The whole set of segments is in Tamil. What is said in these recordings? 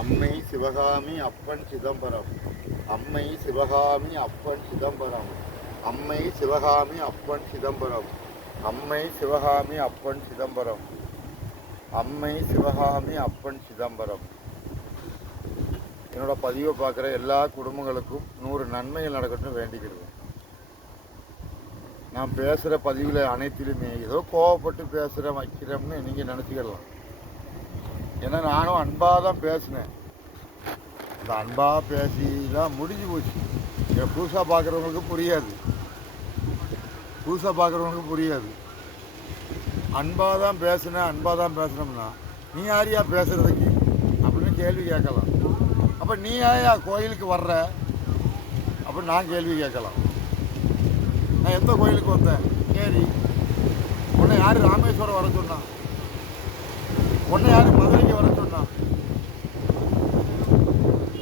அம்மை சிவகாமி அப்பன் சிதம்பரம். அம்மை சிவகாமி அப்பன் சிதம்பரம். அம்மை சிவகாமி அப்பன் சிதம்பரம். அம்மை சிவகாமி அப்பன் சிதம்பரம். அம்மை சிவகாமி அப்பன் சிதம்பரம். என்னோட பதிவை பார்க்குற எல்லா குடும்பங்களுக்கும் 100 நன்மைகள் நடக்கட்டும் வேண்டிக்கிறேன். நான் பேசுகிற பதிவில் அனைத்திலுமே ஏதோ கோவப்பட்டு பேசுகிறேன் வைக்கிறோம்னு நீங்கள் நினச்சிக்கலாம். ஏன்னா நானும் அன்பாக தான் பேசினேன். இந்த அன்பாக பேசிலாம் முடிஞ்சு போச்சு. புதுசாக பார்க்குறவங்களுக்கு புரியாது. அன்பாக தான் பேசினோம்னா நீ யாரையா பேசுகிறதுக்கு அப்படின்னு கேள்வி கேட்கலாம். அப்போ நீ யாரையா கோயிலுக்கு வர்ற அப்படின்னு நான் கேள்வி கேட்கலாம். நான் எந்த கோயிலுக்கு வந்தேன்? சரி, உன்னை யார் ராமேஸ்வரம் வர சொன்னான்? உன்னை யார் மதுரைக்கு வர சொன்னா?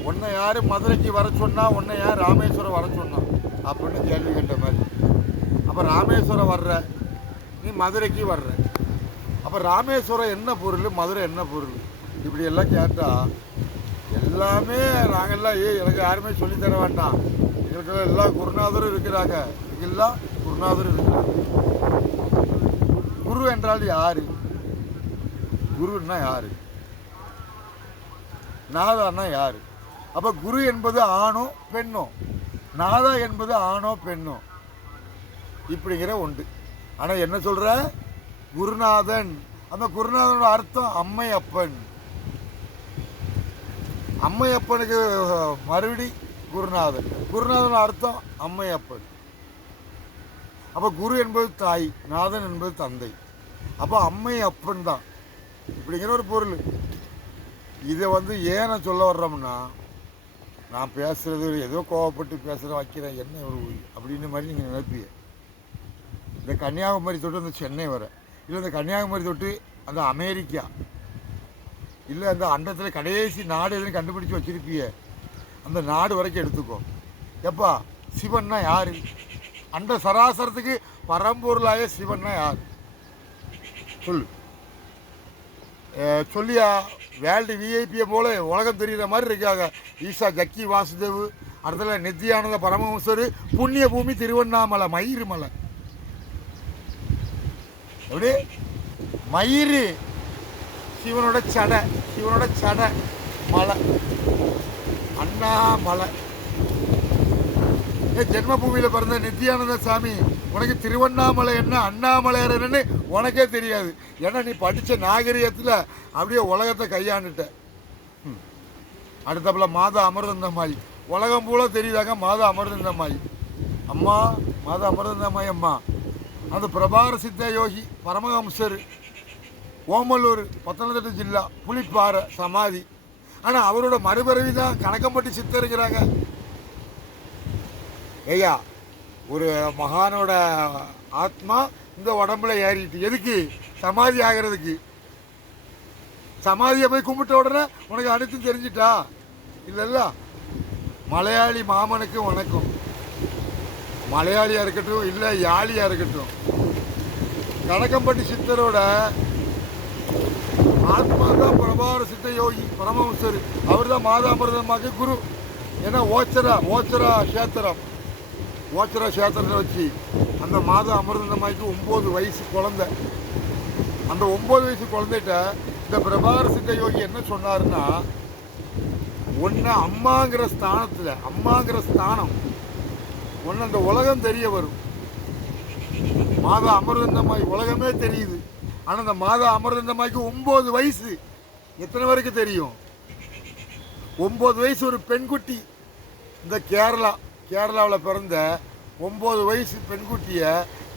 உன்னை யார் மதுரைக்கு வர சொன்னா? உன்னை யார் ராமேஸ்வரம் வர சொன்னா அப்படின்னு கேள்வி கேட்ட மாதிரி. அப்போ ராமேஸ்வரம் வர்ற, நீ மதுரைக்கு வர்ற, அப்போ ராமேஸ்வரம் என்ன பொருள், மதுரை என்ன பொருள்? இப்படியெல்லாம் கேட்டால் எல்லாமே நாங்கள்லாம் எனக்கு யாருமே சொல்லித்தர வேண்டாம். எங்களுக்கு எல்லாம் குருநாதரும் இருக்கிறாங்க. எல்லாம் குருநாதரும் இருக்கிறாங்க. குரு என்றால் யாரு? குருன்னா யாரு? நாதான்னா யாரு? அப்போ குரு என்பது ஆணோ பெண்ணோ, நாதா என்பது ஆணோ பெண்ணோ இப்படிங்கிற உண்டு. ஆனால் என்ன சொல்ற? குருநாதன். அந்த குருநாதனோட அர்த்தம் அம்மை அப்பன். அம்மை அப்பனுக்கு மறுபடி குருநாதன். குருநாதனோட அர்த்தம் அம்மை அப்பன். அப்போ குரு என்பது தாய், நாதன் என்பது தந்தை. அப்போ அம்மை அப்பன் தான் இப்படிங்கிற ஒரு பொருள். இதை ஏன் நான் சொல்ல வர்றோம்னா, நான் பேசுறது ஏதோ கோவப்பட்டு பேசுகிறேன் வைக்கிறேன் என்ன ஒரு அப்படின்னு மாதிரி நீங்கள் நினைப்பீங்க. இந்த கன்னியாகுமரி தொட்டு அந்த சென்னை வர, இல்லை இந்த கன்னியாகுமரி தொட்டு அந்த அமெரிக்கா, இல்லை அந்த அண்டத்தில் கடைசி நாடு எதுன்னு கண்டுபிடிச்சி வச்சிருப்பீங்க, அந்த நாடு வரைக்கும் எடுத்துக்கோ. எப்பா சிவன்னா யார்? அந்த சராசரத்துக்கு பரம்பொருளாய சிவன்னா யார் சொல்லு. சொல்லியா? வேல்டு விஐபியை போல உலகம் தெரிகிற மாதிரி இருக்காங்க. ஈசா ஜக்கி வாசுதேவ், அடுத்தல நித்யானந்த பரமஹம்சர், புண்ணிய பூமி திருவண்ணாமலை, மயிறு மலை. எப்படி மயிறு? சிவனோட சடை மலை, அண்ணாமலை. ஜென்மபூமியில் பிறந்த நித்யானந்த சாமி, உனக்கு திருவண்ணாமலை என்ன அண்ணாமலையார் என்னன்னு உனக்கே தெரியாது. ஏன்னா நீ படித்த நாகரிகத்தில் அப்படியே உலகத்தை கையாண்டுட்ட. அடுத்தப்பல மாதா அமிர்தந்தமாயி, உலகம் பூரா தெரியுதாங்க மாதா அமிர்தந்தமாயி. அம்மா மாதா அமிர்தந்தமாயி அம்மா. அந்த பிரபார சித்த யோகி பரமஹம்சர், ஓமலூர், பத்தனந்திட்ட ஜில்லா, புலிப்பாறை சமாதி. ஆனால் அவரோட மறுபிறவி தான் கணக்கம்பட்டி சித்தருங்கிறாங்க. ஐயா, ஒரு மகானோட ஆத்மா இந்த உடம்புல ஏறிட்டு எதுக்கு? சமாதி ஆகிறதுக்கு. சமாதியை போய் கும்பிட்ட உடனே உனக்கு அனைத்தும் தெரிஞ்சிட்டா? இல்லைல்ல. மலையாளி மாமனுக்கு வணக்கம். மலையாளியாக இருக்கட்டும், இல்லை யாழியாக இருக்கட்டும், கணக்கம்பட்டி சித்தரோட ஆத்மா தான் பிரபார சித்த யோகி பரமஹம்சர். அவர் தான் மாதாமிரதமாக்கு குரு. ஏன்னா ஓச்சரா சேத்திரத்தை வச்சு அந்த மாதா அமிர்தமாய்க்கு 9 வயசு குழந்தை. அந்த 9 வயசு குழந்தைகிட்ட இந்த பிரபார சித்த யோகி என்ன சொன்னாருன்னா, ஒன்று அம்மாங்கிற ஸ்தானம் ஒன்று அந்த உலகம் தெரிய வரும். மாதா அமிர்தமாய் உலகமே தெரியுது. ஆனால் அந்த மாதா அமிர்தமாய்க்கு 9 வயசு. எத்தனை பேருக்கு தெரியும்? 9 வயசு ஒரு பெண்குட்டி. இந்த கேரளாவில் பிறந்த 9 வயசு பெண்குட்டிய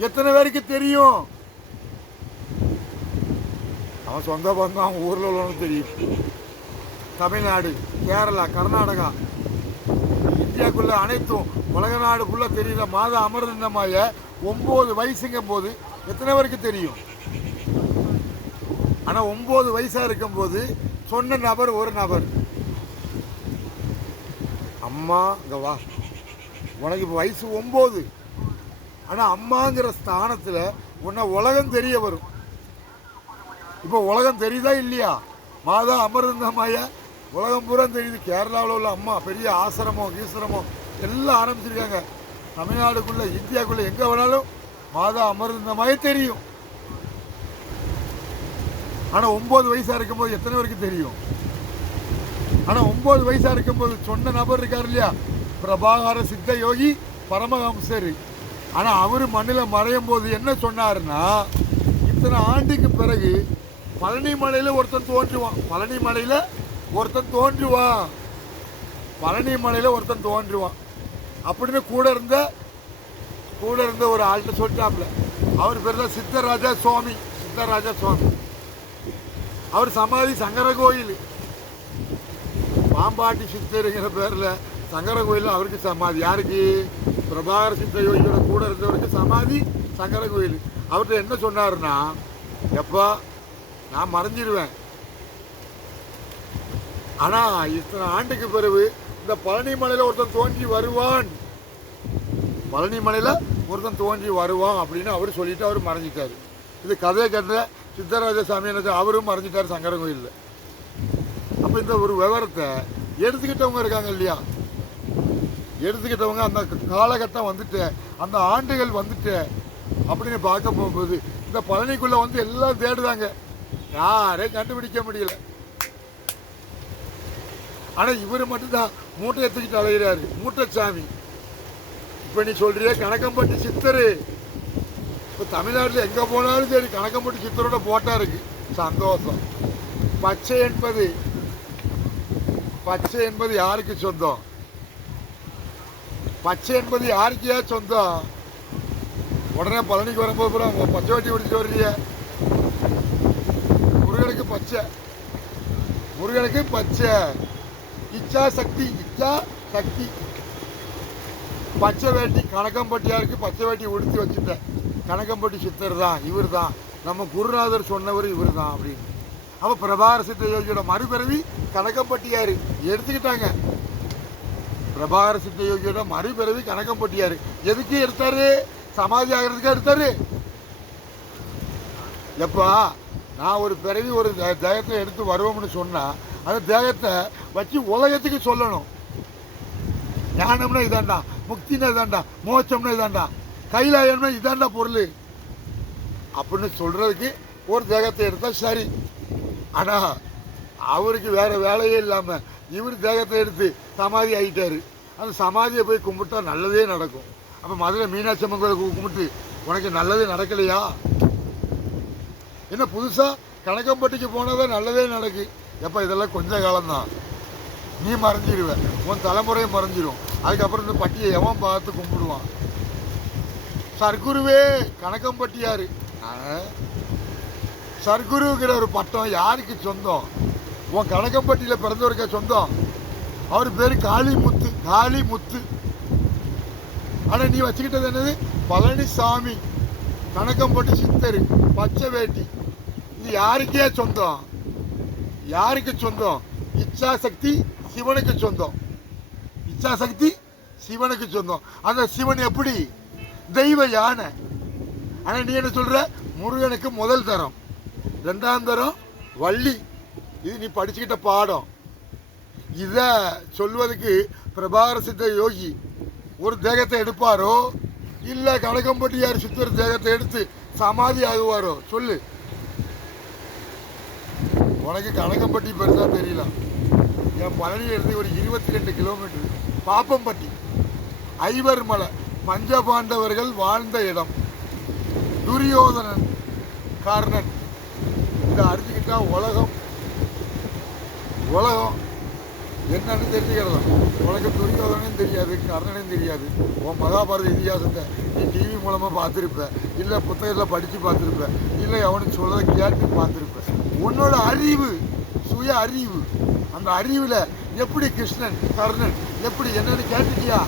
எத்தனை பேருக்கு தெரியும்? அவன் சொந்த பந்தம் அவன் ஊரில் உள்ளவனுக்கு தெரியும். தமிழ்நாடு, கேரளா, கர்நாடகா, இந்தியாவுக்குள்ள அனைத்தும் உலக நாடுக்குள்ள தெரியுற மாதா அமிர்தமாய 9 வயசுங்கும் போது எத்தனை பேருக்கு தெரியும்? ஆனால் 9 வயசாக இருக்கும்போது சொன்ன நபர் ஒரு நபர், அம்மா இங்கே வா, உனக்கு இப்போ வயசு 9. ஆனால் அம்மாங்கிற ஸ்தானத்தில் உன்னை உலகம் தெரிய வரும். இப்போ உலகம் தெரியுதா இல்லையா? மாதா அமிர்தமாய உலகம் பூரா தெரியுது. கேரளாவில் உள்ள அம்மா பெரிய ஆசிரமம் ஈசிரமம் எல்லாம் ஆரம்பிச்சிருக்காங்க. தமிழ்நாடுக்குள்ளே இந்தியாவுக்குள்ளே எங்கே வேணாலும் மாதா அமர்ந்த மாதிரி தெரியும். ஆனால் 9 வயசாக இருக்கும்போது எத்தனை பேருக்கு தெரியும்? ஆனால் 9 வயசாக இருக்கும்போது சொன்ன நபர் இருக்கார் இல்லையா, பிரபாகர சித்த யோகி பரமஹம்சர். ஆனால் அவர் மண்ணில் மறையும் போது என்ன சொன்னாருன்னா, இத்தனை ஆண்டுக்கு பிறகு பழனி மலையில் ஒருத்தன் தோன்றுவான், பழனி மலையில் ஒருத்தன் தோன்றுவான், பழனி மலையில் ஒருத்தன் தோன்றுவான் அப்படின்னு கூட இருந்த ஒரு ஆள்கிட்ட சொல்லிட்டாப்புல. அவர் பேர் தான் சித்தராஜா சுவாமி. சித்தராஜா சுவாமி அவர் சமாதி சங்கர கோயில், பாம்பாட்டி சித்தருங்கிற பேரில் சங்கர கோயில் அவருக்கு சமாதி. யாருக்கு? பிரபாகர சித்த யோகியோட கூட இருந்தவருக்கு சமாதி சங்கர கோயில். அவர்கிட்ட என்ன சொன்னாருன்னா, எப்பா நான் மறைஞ்சிடுவேன், ஆனால் இத்தனை ஆண்டுக்கு பிறகு இந்த பழனி மலையில் ஒருத்தன் தோன்றி வருவான், பழனி மலையில் ஒருத்தன் தோன்றி வருவான் அப்படின்னு அவர் சொல்லிட்டு அவர் மறைஞ்சிட்டார். இது கதையை கேட்ட சித்தராஜ சாமி என்ன அவரும் மறைஞ்சிட்டார் சங்கர கோயிலில். அப்போ இந்த ஒரு விவரத்தை எடுத்துக்கிட்டவங்க இருக்காங்க இல்லையா, எடுத்துக்கிட்டவங்க அந்த காலகட்டம் வந்துட்டு அந்த ஆண்டுகள் வந்துட்டு அப்படின்னு பார்க்க போகும்போது இந்த பழனிக்குள்ளே வந்து எல்லாம் தேடுதாங்க, யாரையும் கண்டுபிடிக்க முடியல. ஆனால் இவர் மட்டும்தான் மூட்டை எடுத்துக்கிட்டு அலைகிறாரு, மூட்டைச்சாமி. இப்போ நீ சொல்றிய கணக்கம்பட்டி சித்தர், இப்போ தமிழ்நாட்டில் எங்கே போனாலும் சரி கணக்கம்பட்டி சித்தரோட போட்டா இருக்கு, சந்தோஷம். பச்சை என்பது யாருக்கு சொந்தம்? பச்சை என்பது யாருக்கையா சொந்தம்? உடனே பழனிக்கு வரும்போது பூரா பச்சை வட்டி பிடிச்சி வர்றீங்க. முருகனுக்கு பச்சை, முருகனுக்கு பச்சை, இச்சா சக்தி, இச்சா சக்தி. பச்சை வேட்டி கணக்கம்பட்டியாருக்கு பச்சை வேட்டி உடுத்தி வச்சுட்டேன், கணக்கம்பட்டி சித்தர் தான், இவர் தான் நம்ம குருநாதர் சொன்னவர், இவர் தான் அப்படின்னு. அப்போ பிரபாகர சித்த யோகியோட மறுபிறவி கணக்கம்பட்டியார் எடுத்துக்கிட்டாங்க. பிரபாகர சித்த யோகியோட மறுபிறவி கணக்கம்பட்டியார் எதுக்கு எடுத்தாரு? சமாதி ஆகிறதுக்கு எடுத்தாரு. எப்பா நான் ஒரு பிறவி ஒரு தேகத்தை எடுத்து வருவோம்னு சொன்னா அந்த தேகத்தை வச்சு உலகத்துக்கு சொல்லணும். ஞானம்னா இதாண்டா, முக்தினா இதாண்டா, மோட்சம்னா இதாண்டா, கைலாயம்னா இதாண்டா பொருள் அப்படின்னு சொல்றதுக்கு ஒரு தேகத்தை எடுத்தா சரி. ஆனால் அவருக்கு வேற வேலையே இல்லாமல் இவர் தேகத்தை எடுத்து சமாதி ஆகிட்டாரு. அந்த சமாதியை போய் கும்பிட்டா நல்லதே நடக்கும். அப்போ மதுரை மீனாட்சி அம்மன் கோயிலை கும்பிட்டு உனக்கு நல்லதே நடக்கலையா? என்ன புதுசாக கணக்கம்பட்டிக்கு போனதான் நல்லதே நடக்கு. எப்போ இதெல்லாம் கொஞ்ச காலம்தான், நீ மறைஞ்சிடுவேன், உன் தலைமுறையும் மறைஞ்சிடும். அதுக்கப்புறம் இந்த பட்டியை எவன் பார்த்து கும்பிடுவான்? சர்க்குருவே கணக்கம்பட்டியாரு. சர்க்குருங்கிற ஒரு பட்டம் யாருக்கு சொந்தம்? உன் கணக்கம்பட்டியில் பிறந்தவருக்க சொந்தம். அவர் பேர் காளிமுத்து, காளிமுத்து. ஆனால் நீ வச்சுக்கிட்டது என்னது? பழனிசாமி, கணக்கம்பட்டி சித்தர், பச்சை வேட்டி. இது யாருக்கே சொந்தம்? யாருக்கு சொந்தம்? இச்சாசக்தி சிவனுக்கு சொந்தம், இச்சாசக்தி சிவனுக்கு சொந்தம். அந்த சிவன் எப்படி? தெய்வ யானை. ஆனால் நீ என்ன சொல்ற? முருகனுக்கு முதல் தரம், ரெண்டாம் தரம் வள்ளி. இது நீ படிச்சுக்கிட்ட பாடம். இதை சொல்வதற்கு பிரபாகர சித்த யோகி ஒரு தேகத்தை எடுப்பாரோ இல்லை கணக்கம்பட்டியார் சித்தர் தேகத்தை எடுத்து சமாதி ஆகுவாரோ? சொல்லு. உனக்கு கணக்கம்பட்டி பெருசாக தெரியல. என் பழனியிலிருந்து ஒரு 22 கிலோமீட்டர் பாப்பம்பட்டி, ஐவர் மலை, பஞ்சபாண்டவர்கள் வாழ்ந்த இடம், துரியோதனன், கர்ணன். இதை அறிஞ்சிக்கிட்டா உலகம் என்னன்னு தெரிஞ்சுக்கிறலாம். உனக்கு துரியோதனையும் தெரியாது, கர்ணனையும் தெரியாது. உன் மகாபாரத இதிகாசத்தை நீ டிவி மூலமாக பார்த்துருப்ப, இல்லை புத்தகத்தில் படித்து பார்த்துருப்ப, இல்லை அவனுக்கு சொல்றதை கேட்டு பார்த்துருப்ப. உன்னோட அறிவு, சுய அறிவு, அந்த அறிவில் எப்படி கிருஷ்ணன் கர்ணன் எப்படி என்னன்னு கேட்டுட்டியா?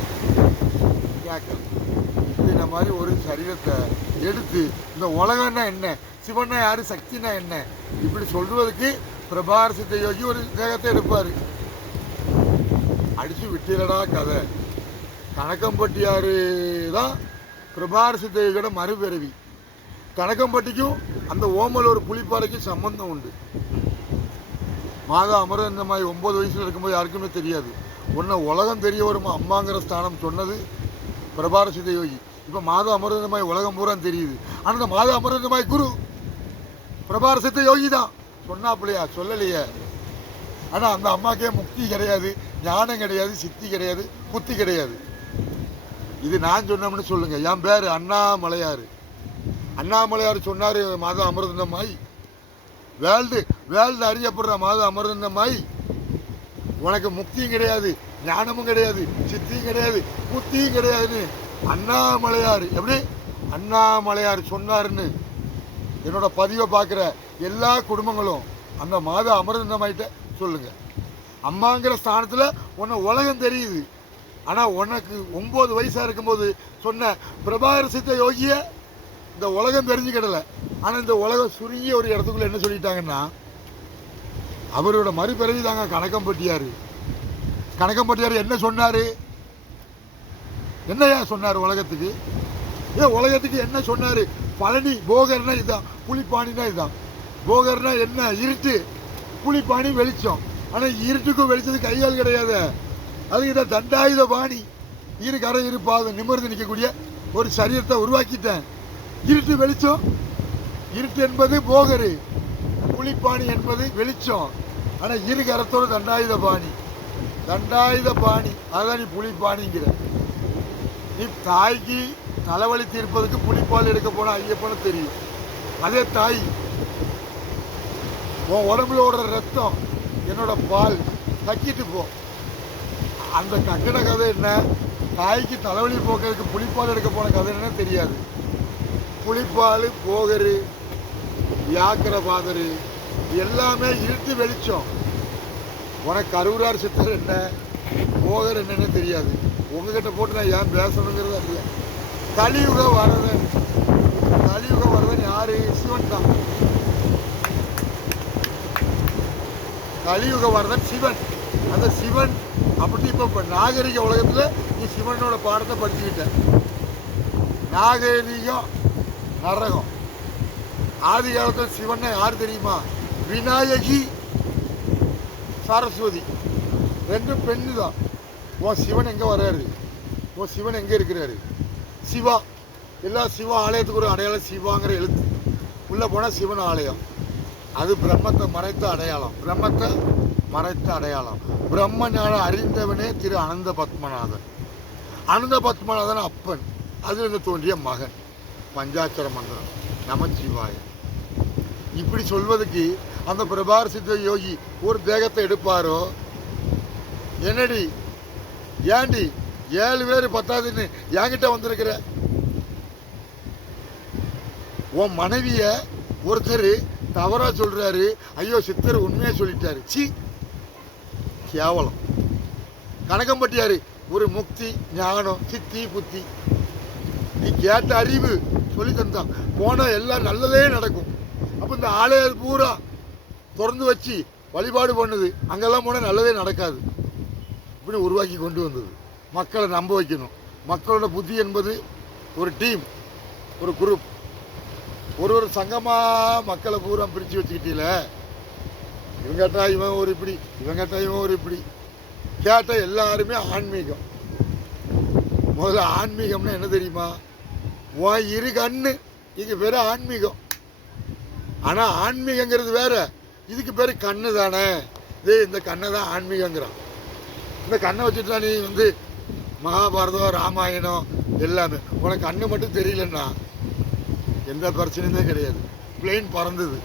கேட்கல. இந்த மாதிரி ஒரு சரீரத்தை எடுத்து இந்த உலகம்னா என்ன, சிவன்னா யாரு, சக்தினா என்ன, இப்படி சொல்றதுக்கு பிரபாகர சித்த யோகி ஒரு தேகத்தை எடுப்பார். அடிச்சு விட்டுலடா கதை. கணக்கம்பட்டியாரு தான் பிரபாகர சித்த யோகியோட மறுபிறவி. கணக்கம்பட்டிக்கும் அந்த ஓமலூர் புலிப்பாறைக்கும் சம்பந்தம் உண்டு. மாதா அமரந்தமாய் 9 வயசில் இருக்கும்போது யாருக்குமே தெரியாது. உன்னை உலகம் தெரிய வருமா அம்மாங்கிற ஸ்தானம் சொன்னது பிரபார சித்த யோகி. இப்போ மாதா அமரந்தமாய் உலகம் பூரா தெரியுது. ஆனால் இந்த மாதா அமரந்தமாய் குரு பிரபார சித்த யோகி தான் சொன்னாப்பிள்ளையா, சொல்லலையே. ஆனால் அந்த அம்மாக்கே முக்தி கிடையாது, ஞானம் கிடையாது, சித்தி கிடையாது, புத்தி கிடையாது. இது நான் சொன்னோம்னு சொல்லுங்க. என் பேர் அண்ணாமலையார். அண்ணாமலையார் சொன்னார் மாதா அமரந்தமாய் வேல்டு அறியப்படுற மாதா அமரந்தமாய் உனக்கு முக்தியும் கிடையாது, ஞானமும் கிடையாது, சித்தியும் கிடையாது, புத்தியும் கிடையாதுன்னு அண்ணாமலையார் எப்படி அண்ணாமலையார் சொன்னாருன்னு என்னோட பதிவை பார்க்குற எல்லா குடும்பங்களும் அந்த மாதா அமரந்தமாயிட்ட சொல்லுங்க. அம்மாங்கிற ஸ்தானத்தில் உன்னை உலகம் தெரியுது. ஆனால் உனக்கு 9 வயசாக இருக்கும்போது சொன்ன பிரபாகர சித்த யோகியை இந்த உலகம் தெரிஞ்சுக்கிடலை. ஆனால் இந்த உலகம் சுருங்கிய ஒரு இடத்துக்குள்ள என்ன சொல்லிட்டாங்கன்னா, அவரோட மறுபிறவி தாங்க கணக்கம்பட்டியார். கணக்கம்பட்டியார் என்ன சொன்னார்? என்னையா சொன்னார் உலகத்துக்கு? உலகத்துக்கு என்ன சொன்னார்? பழனி போகர்னா இதுதான், புலிப்பாணினா இதுதான். போகர்னா என்ன? இருட்டு, புலிப்பாணி வெளிச்சம். ஆனால் இருட்டுக்கும் வெளிச்சது கைகால் கிடையாது. அதுக்கு தான் தண்டாயுத பாணி, இரு கரை இருப்பாது நிமிர்ந்து நிற்கக்கூடிய ஒரு சரீரத்தை உருவாக்கிட்டேன். இருட்டு வெளிச்சம், இருட்டு என்பது போகரு, புலிப்பாணி என்பது வெளிச்சம். ஆனால் இரு கரத்தோட தண்டாயுத பாணி, தண்டாயுத பாணி, அதான் நீ புலிப்பாணிங்கிற. நீ தாய்க்கு தலைவலி தீர்ப்பதுக்கு புலிப்பால் எடுக்க போன ஐயப்பனு தெரியும். அதே தாய் உன் உடம்புல ஓடுற ரத்தம் என்னோட பால் தக்கிட்டு போ. அந்த கக்கட கதை என்ன? தாய்க்கு தலைவலி போக்குறதுக்கு புலிப்பால் எடுக்க போன கதை என்ன தெரியாது. புலிப்பால், போகரு, வியாக்கிர பாதரு எல்லாமே இருட்டு வெளிச்சம். உனக்கு அருவுரார் சித்தர் என்ன, போகர் என்னன்னு தெரியாது. உங்ககிட்ட போட்டு நான் ஏன் பேசணுங்கிறது இல்ல. கலியுக வரதன், கலியுக வரதன் யாரு? சிவன் தான். கலியுக வரதன் சிவன். அந்த சிவன் அப்படி இப்போ நாகரிக உலகத்தில் நீ சிவனோட பாடத்தை படிச்சுக்கிட்ட. நாகரிகம் நரகம். ஆதி காலத்தில் சிவன் யார் தெரியுமா? விநாயகி, சரஸ்வதி, ரெண்டும் பெண்ணு தான். ஓ சிவன் எங்கே வர்றாரு? ஓ சிவன் எங்கே இருக்கிறாரு? சிவா. எல்லா சிவா ஆலயத்துக்கு ஒரு அடையாளம் சிவாங்கிற எழுத்து. உள்ளே போனால் சிவன் ஆலயம். அது பிரம்மத்தை மறைத்த அடையாளம், பிரம்மத்தை மறைத்த அடையாளம். பிரம்ம ஞானம் அறிந்தவனே திரு அனந்த பத்மநாதன். அனந்த பத்மநாதன் அப்பன், அதிலிருந்து தோன்றிய மகன். பஞ்சாட்சர மந்திரம் நமச்சிவாய. இப்படி சொல்வதுக்கு அந்த பிரபார சித்த யோகி ஒரு தேகத்தை எடுப்பாரோ? என்னடி ஏண்டி 7 பேர் 10ஆவதுன்னு என்கிட்ட வந்திருக்கிற? உன் மனைவிய ஒருத்தர் தவறா சொல்றாரு, ஐயோ சித்தர் உண்மையா சொல்லிட்டாரு, சி கேவலம். கணக்கம்பட்டியாரு ஒரு முக்தி, ஞானம், சித்தி, புத்தி, நீ கேட்ட அறிவு சொல்லி தந்தான். போனால் எல்லாம் நல்லதே நடக்கும். அப்போ இந்த ஆலயம் பூரா திறந்து வச்சு வழிபாடு பண்ணுது, அங்கெல்லாம் போனால் நல்லதே நடக்காது. இப்படி உருவாக்கி கொண்டு வந்தது. மக்களை நம்ப வைக்கணும். மக்களோட புத்தி என்பது ஒரு டீம், ஒரு குரூப். ஒரு சங்கமாக மக்களை பூரா பிரித்து வச்சுக்கிட்டீங்கள. இவங்க கேட்டா இவன் ஒரு இப்படி, இவன் கேட்டா இவன் ஒரு இப்படி. கேட்ட எல்லாருமே ஆன்மீகம். முதல்ல ஆன்மீகம்னா என்ன தெரியுமா? உன் இரு கண்ணு, இது வேற ஆன்மீகம். ஆனால் ஆன்மீகங்கிறது வேற, இதுக்கு பேர் கண்ணு தானே. இந்த கண்ணை தான் ஆன்மீகங்கிறான். இந்த கண்ணை வச்சுட்டு நீ மகாபாரதம், ராமாயணம் எல்லாமே. உனக்கு கண்ணு மட்டும் தெரியலன்னா எந்த பிரச்சனையுமே கிடையாது. பிளேன் பறந்தது,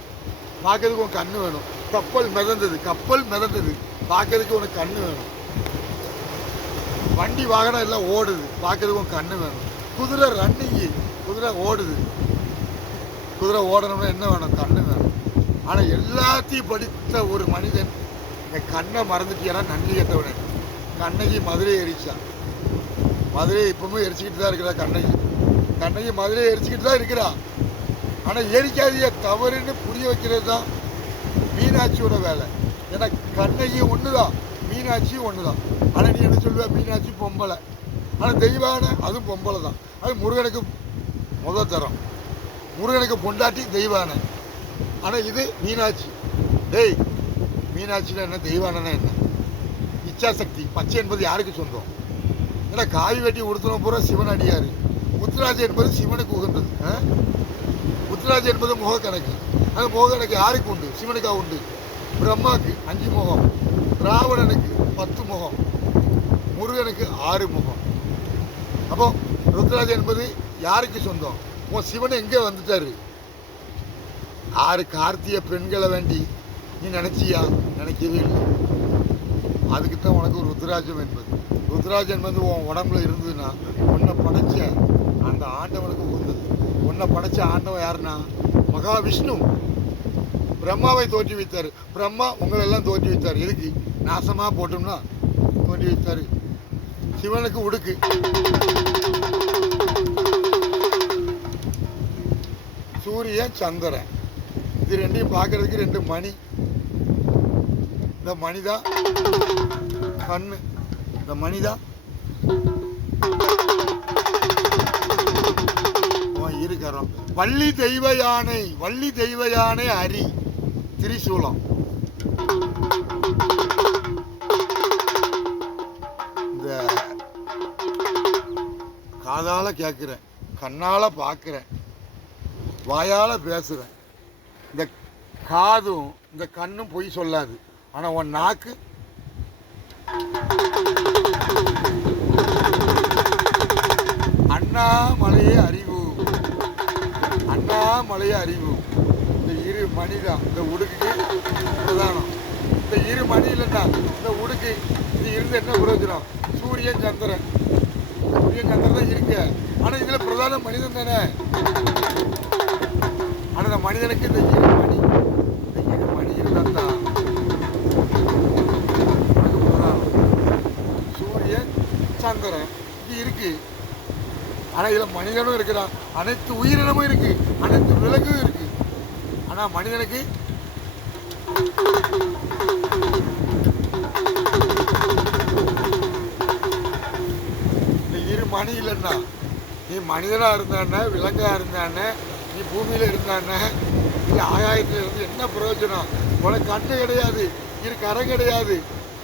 பார்க்கறதுக்கு உனக்கு கண்ணு வேணும். கப்பல் மிதந்தது, பார்க்கறதுக்கு உனக்கு கண்ணு வேணும். வண்டி வாகனம் எல்லாம் ஓடுது, பார்க்கறதுக்கு உனக்கு கண்ணு வேணும். குதிரை ரன்னிங்கு, குதிரை ஓடுது. குதிரை ஓடணும்னா என்ன வேணும்? கண்ணு வேணும். ஆனால் எல்லாத்தையும் படித்த ஒரு மனிதன் இந்த கண்ணை மறந்துட்டியானா நன்றி கேட்டவனே. கண்ணகி மதுரையை எரிச்சான். மதுரையை இப்பவுமே எரிச்சுக்கிட்டு தான் இருக்கிறா. கண்ணகி மதுரையை எரிச்சுக்கிட்டு தான் இருக்கிறா. ஆனால் எரிக்காதிய தவறுன்னு புரிய வைக்கிறது தான் மீனாட்சியோட வேலை. ஏன்னா கண்ணகியும் ஒன்று தான், மீனாட்சியும் ஒன்று தான். ஆனால் நீ என்ன சொல்லுவ? மீனாட்சி பொம்பளை. ஆனால் தெய்வான அதுவும் பொம்பளை தான். அது முருகனுக்கு முதல் தரம். முருகனுக்கு பொண்டாட்டி தெய்வான. ஆனால் இது மீனாட்சி. மீனாட்சினா என்ன, தெய்வானனா என்ன? இச்சாசக்தி. பச்சை என்பது யாருக்கு சொந்தம்? ஏன்னா காவி வெட்டி உடுத்தணும் பூரா சிவன் அடியாரு. உத்ராஜ் என்பது சிவனுக்கு உகந்தது. உத்ராஜ் என்பது முகக்கணக்கு. அந்த முகக்கணக்கு யாருக்கு உண்டு? சிவனுக்கா உண்டு. பிரம்மாவுக்கு 5 முகம், ராவணனுக்கு 10 முகம், முருகனுக்கு 6 முகம். அப்போ ருத்ராஜ் என்பது யாருக்கு சொந்தம்? உன் சிவன் எங்கே வந்துட்டாரு? 6 கார்த்திகை பெண்களை வேண்டி நீ நினைச்சியா? நினைக்கவே இல்லை. அதுக்குத்தான் உனக்கு ருத்ராஜம் என்பது. ருத்ராஜ் என்பது உன் உடம்புல இருந்ததுன்னா உன்னை படைச்ச அந்த ஆண்டவனுக்கு உகந்தது. உன்னை படைச்ச ஆண்டவன் யாருன்னா மகாவிஷ்ணு. பிரம்மாவை தோற்றி வைத்தார். பிரம்மா உங்களை எல்லாம் தோற்றி வைத்தார். எதுக்கு? நாசமா போட்டோம்னா தோற்றி வைத்தாரு. சிவனுக்கு உடுக்கு. சூரியன் சந்திரன் இது ரெண்டையும் பார்க்கறதுக்கு 2 மணி. இந்த மணிதான் கண்ணு. இந்த மணிதான் இருக்கறம். வள்ளி தெய்வ யானை, வள்ளி தெய்வ யானை அரி திரிசூலம். இந்த காதால கேட்கிறேன், கண்ணால பார்க்கிறேன், வாயால பேசுறேன். இந்த காதும் இந்த கண்ணும் பொய் சொல்லாது. ஆனா உன் நாக்கு அண்ணாமலையே அறிவு, அண்ணாமலையே அறிவு. இந்த 2 மணிதான் இந்த உடுக்கு பிரதானம். இந்த 2 மணி இல்லைன்னா இந்த உடுக்கு இது இருந்து என்ன பிரயோஜனம்? சூரியன் சந்திரன், சூரியன் சந்திரன் தான் இருக்கு. ஆனா இதுல பிரதான மனிதன் தானே. ஆனா இந்த மனிதனுக்கு இந்த 2 மணி, இந்த 2 மணி இருந்தா சூரியன் சந்திரன் இது இருக்கு. ஆனா இதுல மனிதனும் இருக்கிறான், அனைத்து உயிரினமும் இருக்கு, அனைத்து விலங்கும் இருக்கு. ஆனா மனிதனுக்கு இந்த 2 மணி இல்லைன்னா நீ மனிதனா இருந்தானே, விலங்கா இருந்தானே, நீ பூமியில இருந்தானே, நீ ஆகாயத்துல இருந்து என்ன பிரயோஜனம்? உனக்கு கண்ணு கிடையாது, 2 கரம் கிடையாது,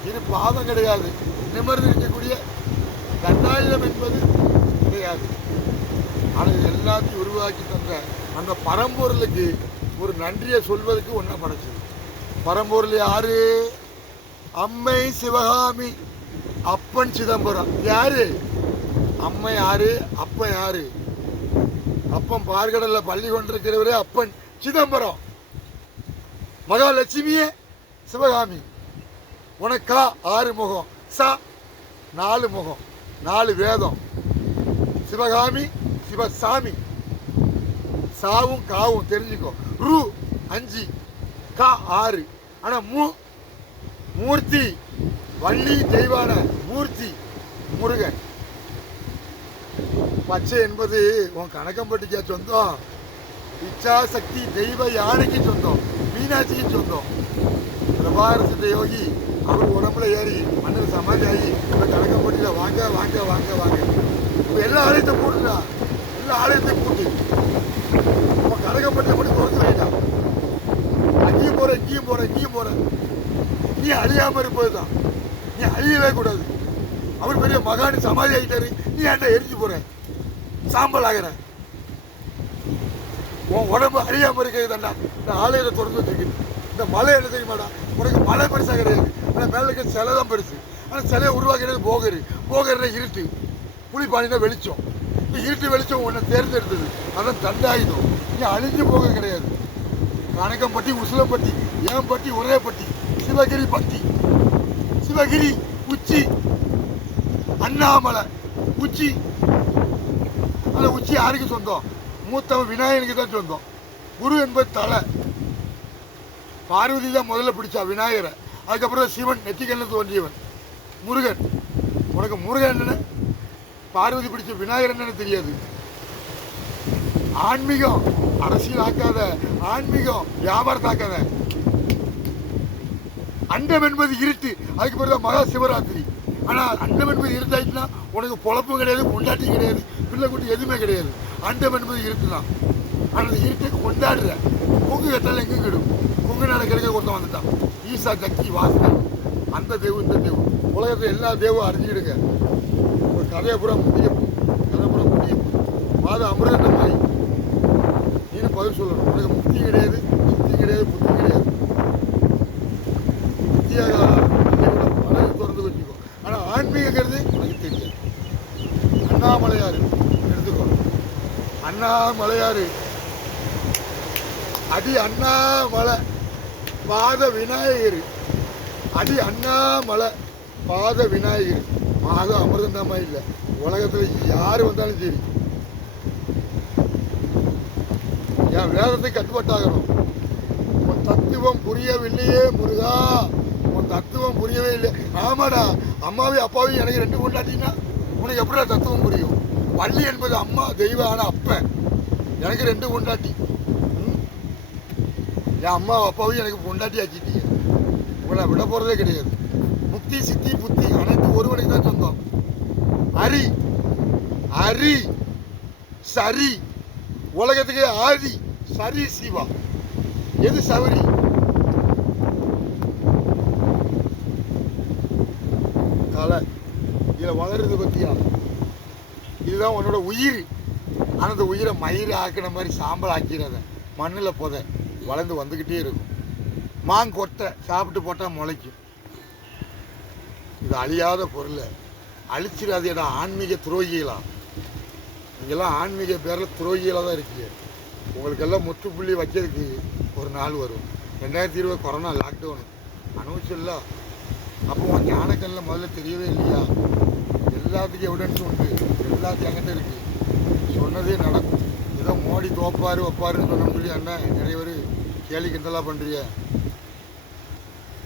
2 பாதம் கிடையாது, நிமிர்ந்து இருக்கக்கூடிய தண்டாயுதம் என்பது கிடையாது. ஆனால் இது எல்லாத்தையும் உருவாக்கி தந்த அந்த பரம்பொருளுக்கு ஒரு நன்றியை சொல்வதற்கு ஒன்றை படைச்சது. பரம்பொருள் யாரு? அம்மை சிவகாமி, அப்பன் சிதம்பரம். யாரு அம்மை? யாரு அப்பன்? யாரு அப்பன்? பார்கடல்ல பள்ளி கொண்டிருக்கிறவரே அப்பன் சிதம்பரம். மகாலட்சுமியே சிவகாமி. உனக்கா 6 முகம், சா 4 முகம், 4 வேதம். சிவகாமி சிவசாமி. சாவும் காவும் தெரிஞ்சுக்கோ. ரு 5, கா 6. ஆனா மூர்த்தி வள்ளி தெய்வான மூர்த்தி முருகன். பச்சை என்பது உன் கணக்கம்பட்டிக்கா சொந்தம்? இச்சாசக்தி தெய்வ யானைக்கு சொந்தம், மீனாட்சிக்கு சொந்தம். பிரபாரசித்த யோகி அவர் உடம்புல ஏறி மண்ணில் சமாதி ஆகி கணக்கம்பட்டியில வாங்க வாங்க வாங்க வாங்க. எல்லா ஆலயத்தையும் போட்டுடா, எல்லா ஆலயத்தையும் போட்டு நம்ம கனகப்பட்டியை மட்டும் குறைச்சு வைட்டான். அங்கேயும் போற, இங்கேயும் போற, இங்கேயும் போற. நீ அழியாம இருப்பதுதான், நீ அழியவே கூடாது. அவர் பெரிய மகானி சமாதி ஆகிட்டாரு, நீ ஏன்டா எரிஞ்சு போற, சாம்பல் ஆகிற? உன் உடம்பு அழியாம இருக்கிறது தாண்டா இந்த ஆலயத்தை திறந்து வச்சிருக்கு. இந்த மலை என்ன தெரியுமாடா? உனக்கு மலை பெருசாக கிடையாது, ஆனால் மேலே இருக்க சிலை தான் பெருசு. ஆனால் சிலையை உருவாக்கிறது போகரு. போகர்னா இருட்டு, புலிப்பாணினா வெளிச்சம். இந்த இருட்டு வெளிச்சம் உன்னை தேர்ந்தெடுத்தது, அதான் தண்டாயுதம். நீ அழிஞ்சு போக கிடையாது. கணக்கம்பட்டி, உசிலம்பட்டி, ஏம்பட்டி, ஒரே பட்டி, சிவகிரி பட்டி, சிவகிரி உச்சி, அண்ணாமலை உச்சி. அந்த உச்சி யாருக்கு சொந்தம்? மூத்தவன் விநாயகனுக்கு தான் சொந்தம். குரு என்பது தலை. பார்வதி தான் முதல்ல பிடிச்சா விநாயகரை. அதுக்கப்புறம் சிவன் நெத்திக்கல்ல தோன்றியவன் முருகன். உனக்கு முருகன் என்னன்னு, பார்வதி பிடிச்ச விநாயகர் என்னன்னு தெரியாது. ஆன்மீகம் அரசியல் ஆக்காத, ஆன்மீகம் வியாபாரத்தாக்காத. அண்டம் என்பது இருட்டு, அதுக்கு பிறகு மகா சிவராத்திரி. ஆனால் அண்டம் என்பது இருட்டாயிட்டுனா உனக்கு பொழப்பும் கிடையாது, பொண்டாட்டியும் கிடையாது, பிள்ளை குட்டி எதுவுமே கிடையாது. அண்டம் என்பது இருட்டு தான். ஆனால் இருட்டை கொண்டாடுற பொங்கு கட்டால் எங்கே கிடும் பொங்கு நாளை கிடைக்க கொண்டு வந்துட்டான் ஈசா சக்தி வாசு அந்த தேவு இந்த தேவு உலகத்தில் எல்லா தேவும் அறிஞ்சிக்கிடுங்க ஒரு கதையப்புறம் முடியப்போ கதைப்புறம் முடியப்போ மாத அமிர்தமாய் நீனு பதில் சொல்லணும் உனக்கு முக்தி கிடையாது சுத்தி கிடையாது புத்தி கிடையாது புத்தியாக மனதை திறந்து வச்சுக்கோ ஆனால் ஆன்மீகங்கிறது உனக்கு தெரியாது அண்ணாமலையார் எடுத்துக்கோ அண்ணாமலையார் அடி அண்ணாமலை பாத விநாயகர் அடி அண்ணாமலை பாத விநாயகர் மாத அமிர்தமா இல்லை உலகத்தில் யார் வந்தாலும் சரி என் வேதத்தை கட்டுப்பட்டாகணும் உன் தத்துவம் புரியவில்லையே முருகா உன் தத்துவம் புரியவே இல்லை ஆமாடா அம்மாவையும் அப்பாவையும் எனக்கு 2 கொண்டாட்டினா உனக்கு எப்படிடா தத்துவம் புரியும் வள்ளி என்பது அம்மா தெய்வம் ஆனால் அப்பன் எனக்கு 2 கொண்டாட்டி என் அம்மா அப்பாவையும் எனக்கு கொண்டாட்டி ஆக்கிட்டீங்க உங்களை விட போகிறதே கிடையாது முக்தி சித்தி புத்தி அனைத்து ஒருவனுக்கு தான் சொந்தம் அரி அரி சரி உலகத்துக்கு ஆதி சரி சிவா எது சவரி கலை இதில் வளருது பத்தியா இதுதான் உன்னோட உயிர் ஆனால் அந்த உயிரை மயிர் ஆக்கின மாதிரி சாம்பல் ஆக்கிறத மண்ணில் புதை வளர்ந்து வந்துக்கிட்டே இருக்கும் மாங்கொட்டை சாப்பிட்டு போட்டால் முளைக்கும் இது அழியாத பொருளை அழிச்சிடாதேடா ஆன்மீக துரோகிகளா நீங்கள்லாம் ஆன்மீக பேரில் துரோகிகளாக தான் இருக்கீங்க உங்களுக்கெல்லாம் முற்றுப்புள்ளி வைக்கிறதுக்கு ஒரு நாள் வரும் 2020 கொரோனா லாக்டவுனு அனுபவிச்சில்ல அப்போ உன் ஞானக்கல்ல முதல்ல தெரியவே இல்லையா எல்லாத்துக்கும் எவிடன்ஸ் உண்டு எல்லாத்தையும் அங்கிட்ட இருக்குது சொன்னதே நடக்கும் ஏதோ மோடி தோப்பாரு வைப்பாருன்னு சொன்னோம்னு சொல்லி அண்ணன் நிறைய பேர் கேலி கிண்டலாக பண்ணுறிய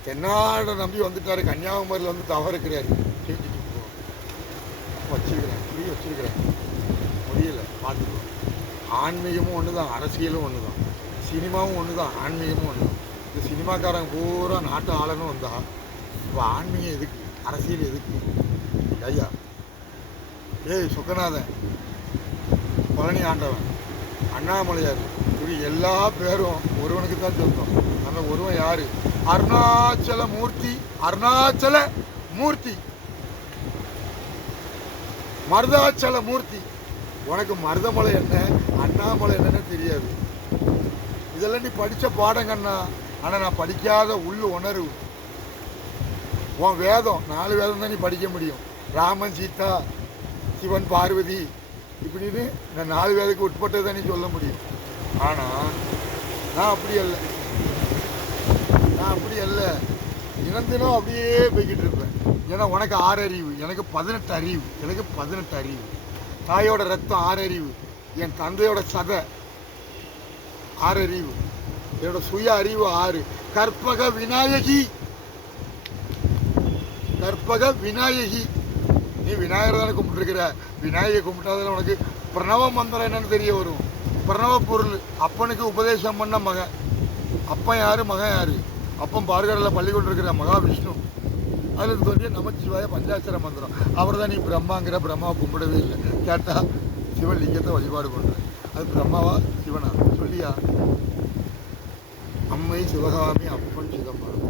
தென்னாடை நம்பி வந்துட்டாரு கன்னியாகுமரியில் வந்து தவறுக்கிறாரு கேட்டுட்டு வச்சிருக்கிறேன் புரிய வச்சிருக்கிறேன் முடியலை பார்த்துக்கோ ஆன்மீகமும் ஒன்று தான் அரசியலும் ஒன்று தான் சினிமாவும் ஒன்று தான் ஆன்மீகமும் ஒன்று தான் இந்த சினிமாக்காரங்க பூரா நாட்டு ஆளனும் வந்தா இப்போ ஆன்மீகம் எதுக்கு அரசியல் எதுக்கு ஐயா ஏய் சுக்கநாதன் பழனி ஆண்டவன் அண்ணாமலையார் இப்படி எல்லா பேரும் ஒருவனுக்கு தான் சொந்தம் அந்த ஒருவன் யாரு அருணாச்சல மூர்த்தி அருணாச்சல மூர்த்தி மருதாச்சல மூர்த்தி உனக்கு மருதமலை என்ன அண்ணாமலை என்னன்னு தெரியாது இதெல்லாம் நீ படித்த பாடங்கண்ணா ஆனால் நான் படிக்காத உள்ள உணர்வு உன் வேதம் 4 வேதம் தான் நீ படிக்க முடியும் ராமன் சீதா சிவன் பார்வதி இப்படின்னு நான் 4 வேதத்துக்கு உட்பட்டது தான் நீ சொல்ல முடியும் ஆனால் நான் அப்படி அல்ல தினம் அப்படியே போய்கிட்டு இருப்பேன் ஏன்னா உனக்கு 6 அறிவு எனக்கு 18 அறிவு எனக்கு 18 அறிவு தாயோட ரத்தம் 6 அறிவு என் தந்தையோட சதை 6 அறிவு என்னோட சுய அறிவு 6 கற்பக விநாயகி நீ விநாயகர் தானே கும்பிட்டுருக்கிற விநாயகரை கும்பிட்டாதான உனக்கு பிரணவ மந்திரம் என்னன்னு தெரிய வரும் பிரணவ பொருள் அப்பனுக்கு உபதேசம் பண்ண மகன் அப்பன் யாரு மகன் யாரு அப்பன் பார்கடலில் பள்ளி கொண்டிருக்கிற மகாவிஷ்ணு அதில் சொல்லி நமச்சிவாய பஞ்சாட்சர மந்திரம் அவர் தான் நீ பிரம்மாங்கிற பிரம்மாவை கும்பிடவே இல்லை கேட்டால் சிவலிங்கத்தை வழிபாடு பண்ணுறேன் அது பிரம்மாவா சிவனா சொல்லியா அம்மை சிவகாமி அப்பன் சிதம்பரம்